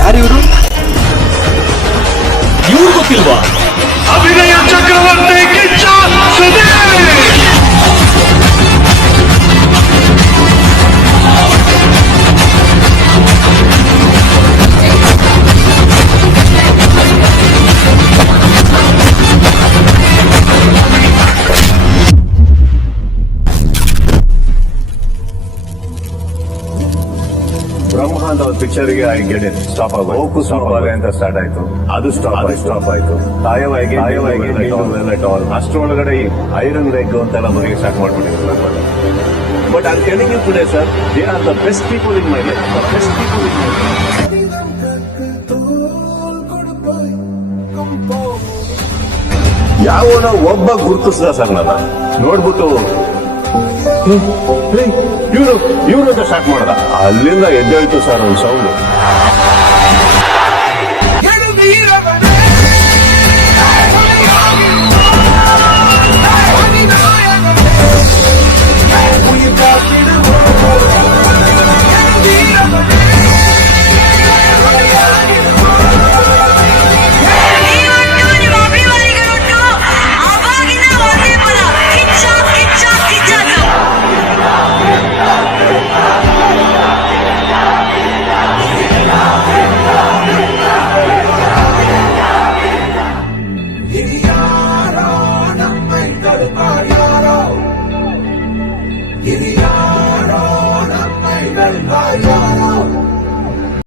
ಯಾರಿವರು? ಇವ್ರು ಗೊತ್ತಿಲ್ವಾ? ಅಭಿನಯ ಚಕ್ರವರ್ತಿ ಕಿಚ್ಚ ಸುದೀಪ್. ಬ್ರಹ್ಮ ಅಂತ ಒಂದು ಪಿಕ್ಚರ್ಗೆ ಐ ಗೆಟ್ ಇಟ್ ಸ್ಟಾಪ್ ಆಗೋದು. ಹೋಕು ಸುಬ್ಬಾಲೆ ಅಂತ ಸ್ಟಾರ್ಟ್ ಆಯ್ತು, ಅದು ಸ್ಟಾಪ್ ಆಯ್ತು. ತಾಯವಾಗಿ ಅಷ್ಟರೊಳಗಡೆ ಐರನ್ ಲೆಗ್ ಅಂತೆಲ್ಲ ಮನೆಗೆ ಸ್ಟಾರ್ಟ್ ಮಾಡ್ಬಿಟ್ಟಿದ್ರು. But I telling you today sir, they are the best people in my life. Best people in my ಯಾವನೋ ಒಬ್ಬ ಗುರುತಿಸ್ದ ಸರ್ ನನ್ನ ನೋಡ್ಬಿಟ್ಟು ಇವ್ರು ಅಂತ ಸ್ಟಾರ್ಟ್ ಮಾಡ್ದ. ಅಲ್ಲಿಂದ ಎದ್ದೇಳ್ತು ಸರ್ ಒಂದು ಸೌಂಡ್.